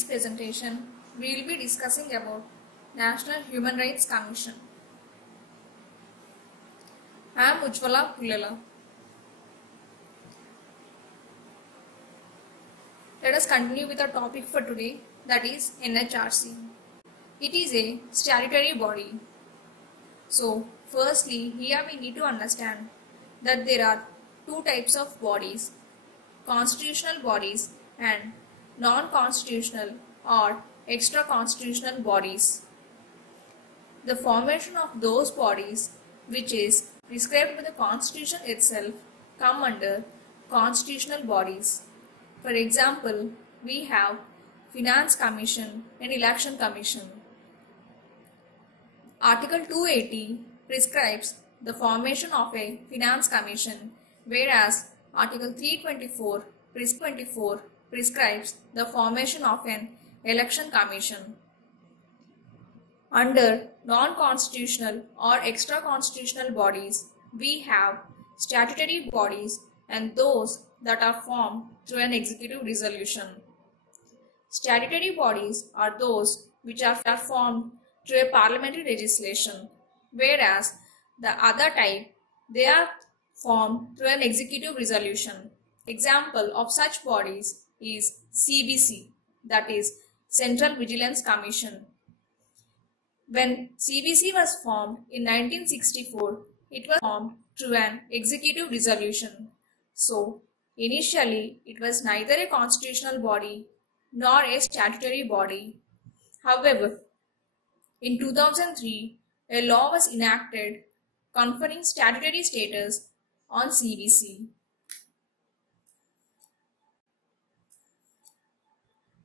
this presentation, we will be discussing about National Human Rights Commission. I am Ujjwala Pullala. Let us continue with our topic for today, that is NHRC. It is a statutory body. So, firstly, here we need to understand that there are two types of bodies, constitutional bodies and non-constitutional or extra-constitutional bodies. The formation of those bodies which is prescribed by the Constitution itself come under constitutional bodies. For example, we have Finance Commission and Election Commission. Article 280 prescribes the formation of a Finance Commission, whereas Article 324 prescribes the formation of an Election Commission. Under non-constitutional or extra-constitutional bodies, we have statutory bodies and those that are formed through an executive resolution. Statutory bodies are those which are formed through a parliamentary legislation, whereas the other type, they are formed through an executive resolution. Example of such bodies is CVC, that is Central Vigilance Commission. When CVC was formed in 1964, it was formed through an executive resolution. So, initially, it was neither a constitutional body nor a statutory body. However, in 2003, a law was enacted conferring statutory status on CVC.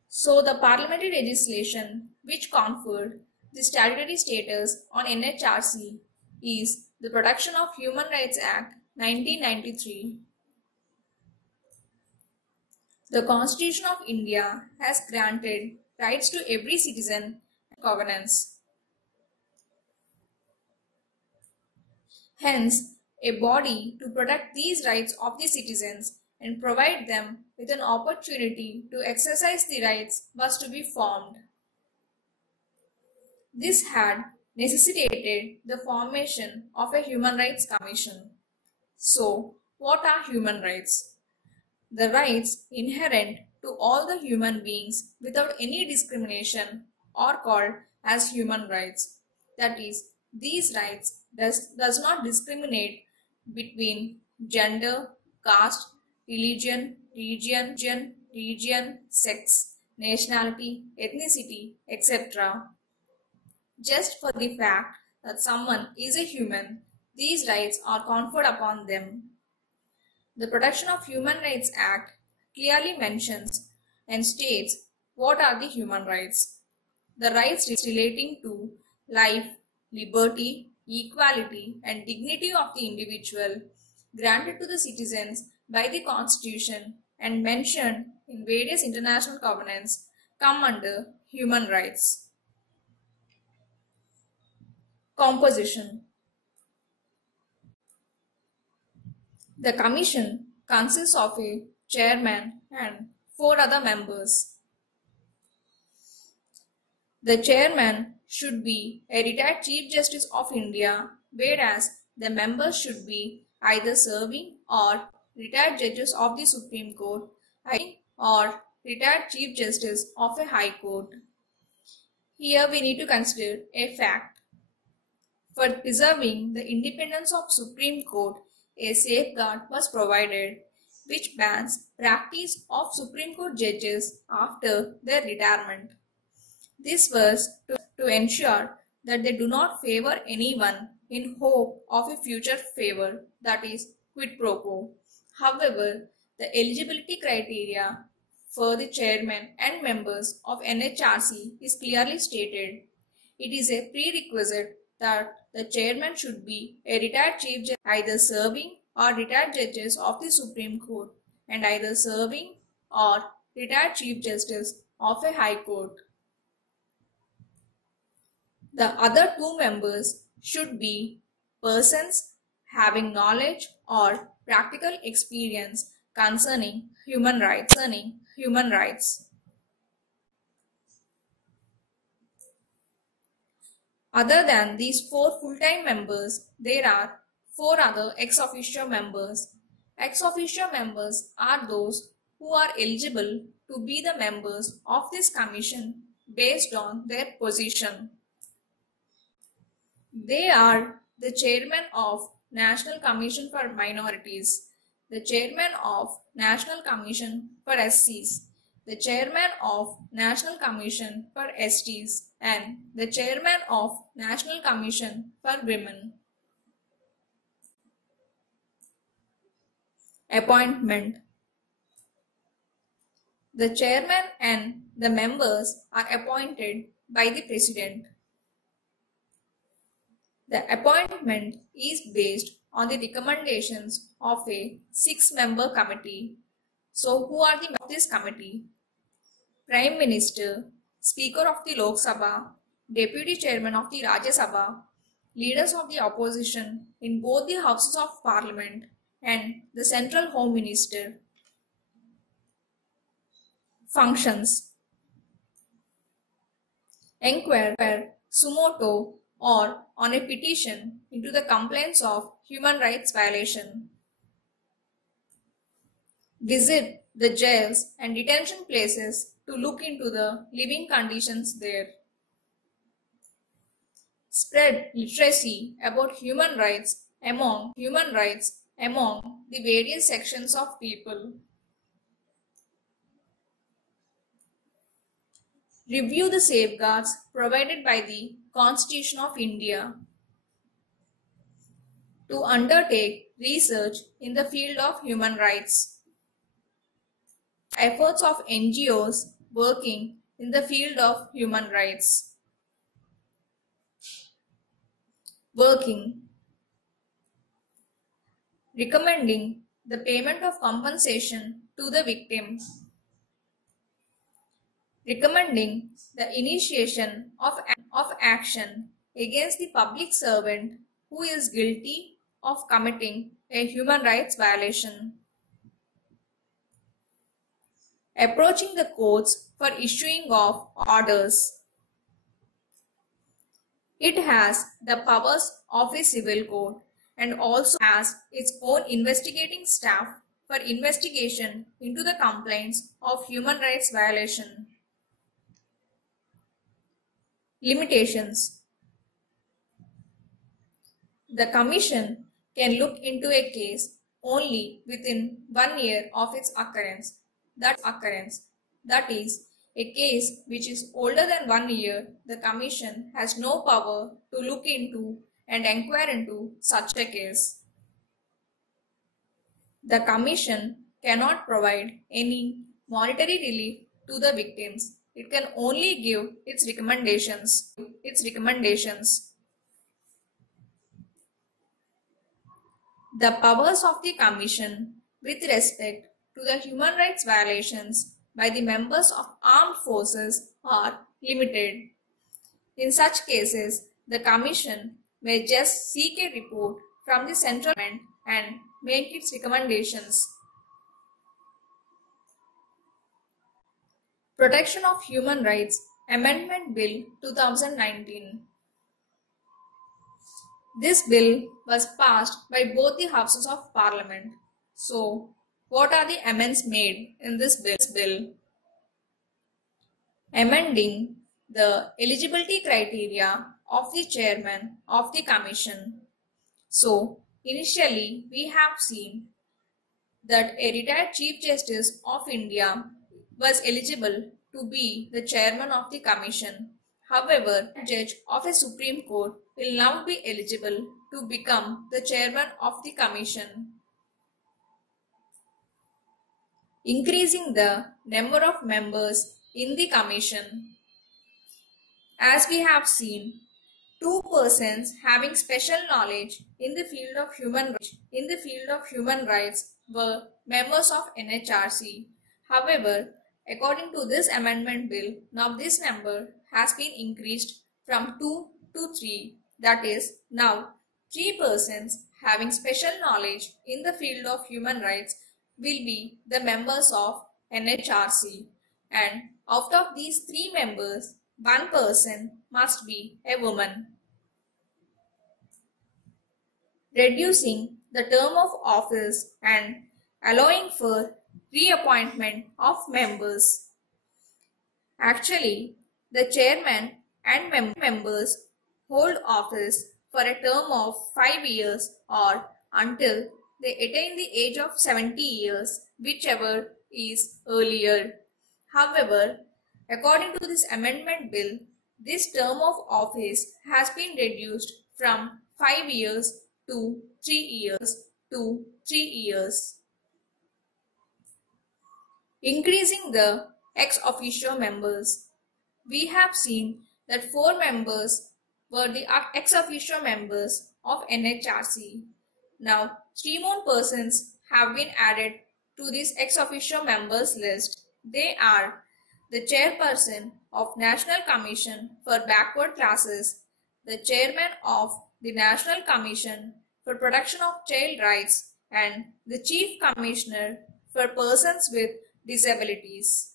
So, the parliamentary legislation which conferred the statutory status on NHRC is the Protection of Human Rights Act 1993. The Constitution of India has granted rights to every citizen and governance. Hence, a body to protect these rights of the citizens and provide them with an opportunity to exercise the rights was to be formed. This had necessitated the formation of a Human Rights Commission. So, what are human rights? The rights inherent to all the human beings without any discrimination are called as human rights. That is, these rights does not discriminate between gender, caste, religion, region, sex, nationality, ethnicity, etc. Just for the fact that someone is a human, these rights are conferred upon them. The Protection of Human Rights Act clearly mentions and states what are the human rights. The rights relating to life, liberty, equality and dignity of the individual granted to the citizens by the Constitution and mentioned in various international covenants come under human rights. Composition. The Commission consists of a chairman and 4 other members. The chairman should be a retired Chief Justice of India, whereas the members should be either serving or retired judges of the Supreme Court or retired Chief Justice of a High Court. Here we need to consider a fact. For preserving the independence of Supreme Court, a safeguard was provided which bans practice of Supreme Court judges after their retirement. This was to ensure that they do not favor anyone in hope of a future favor, that is quid pro quo. However, the eligibility criteria for the chairman and members of NHRC is clearly stated. It is a prerequisite that the chairman should be a retired chief judge, either serving or retired judges of the Supreme Court, and either serving or retired Chief Justice of a High Court. The other 2 members should be persons having knowledge or practical experience concerning human rights. Other than these 4 full-time members, there are 4 other ex officio members. Ex officio members are those who are eligible to be the members of this commission based on their position. They are the chairman of National Commission for Minorities, the chairman of National Commission for SCs, the chairman of National Commission for STs, and the chairman of National Commission for Women. Appointment. The chairman and the members are appointed by the president. The appointment is based on the recommendations of a 6-member committee. So, who are the members of this committee? Prime Minister, Speaker of the Lok Sabha, Deputy Chairman of the Rajya Sabha, leaders of the opposition in both the houses of parliament, and the Central Home Minister. Functions. Inquire, suo motu, or on a petition into the complaints of human rights violation. Visit the jails and detention places to look into the living conditions there. Spread literacy about human rights among the various sections of people. Review the safeguards provided by the Constitution of India. To undertake research in the field of human rights. Efforts of NGOs working in the field of human rights. Working. Recommending the payment of compensation to the victim. Recommending the initiation of action against the public servant who is guilty of committing a human rights violation. Approaching the courts for issuing of orders. It has the powers of a civil court and also has its own investigating staff for investigation into the complaints of human rights violation. Limitations. The Commission can look into a case only within 1 year of its occurrence. That is, a case which is older than 1 year, the Commission has no power to look into and inquire into such a case. The Commission cannot provide any monetary relief to the victims. It can only give its recommendations. The powers of the Commission with respect to the human rights violations by the members of armed forces are limited. In such cases, the Commission may just seek a report from the central government and make its recommendations. Protection of Human Rights Amendment Bill 2019. This bill was passed by both the houses of parliament. So, what are the amendments made in this bill? Amending the eligibility criteria of the chairman of the commission. So, initially we have seen that a retired Chief Justice of India was eligible to be the chairman of the commission. However, a judge of a Supreme Court will now be eligible to become the chairman of the commission. Increasing the number of members in the commission. As we have seen, 2 persons having special knowledge in the field of human rights were members of NHRC. However, according to this amendment bill, now this number has been increased from 2 to 3. That is, now 3 persons having special knowledge in the field of human rights will be the members of NHRC. And out of these 3 members, 1 person must be a woman. reducing the term of office and allowing for reappointment of members. Actually, the chairman and members hold office for a term of 5 years or until they attain the age of 70 years, whichever is earlier. However, according to this amendment bill, this term of office has been reduced from 5 years to 3 years. Increasing the ex officio members. We have seen that 4 members were the ex officio members of NHRC. Now, 3 more persons have been added to this ex officio members list. They are the chairperson of National Commission for Backward Classes, the chairman of the National Commission for Protection of Child Rights, and the Chief Commissioner for Persons with Disabilities.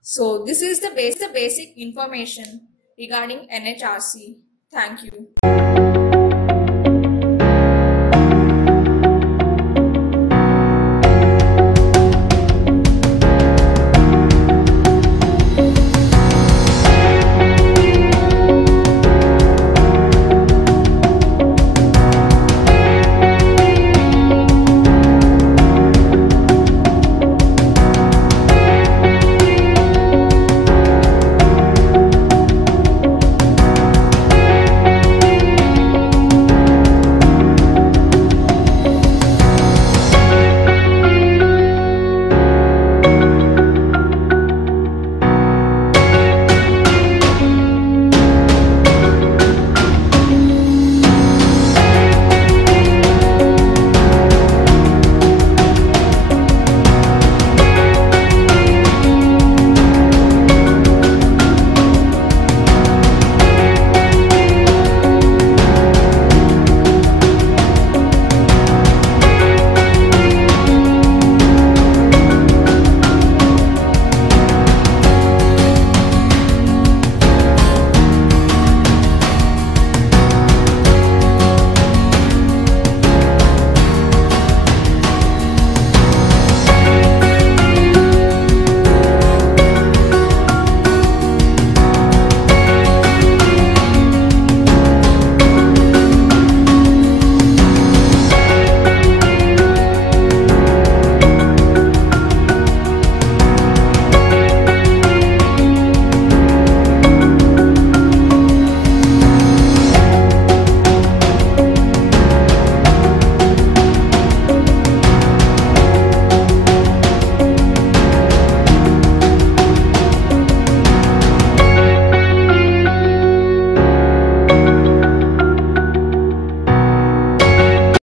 So this is the basic information regarding NHRC. Thank you.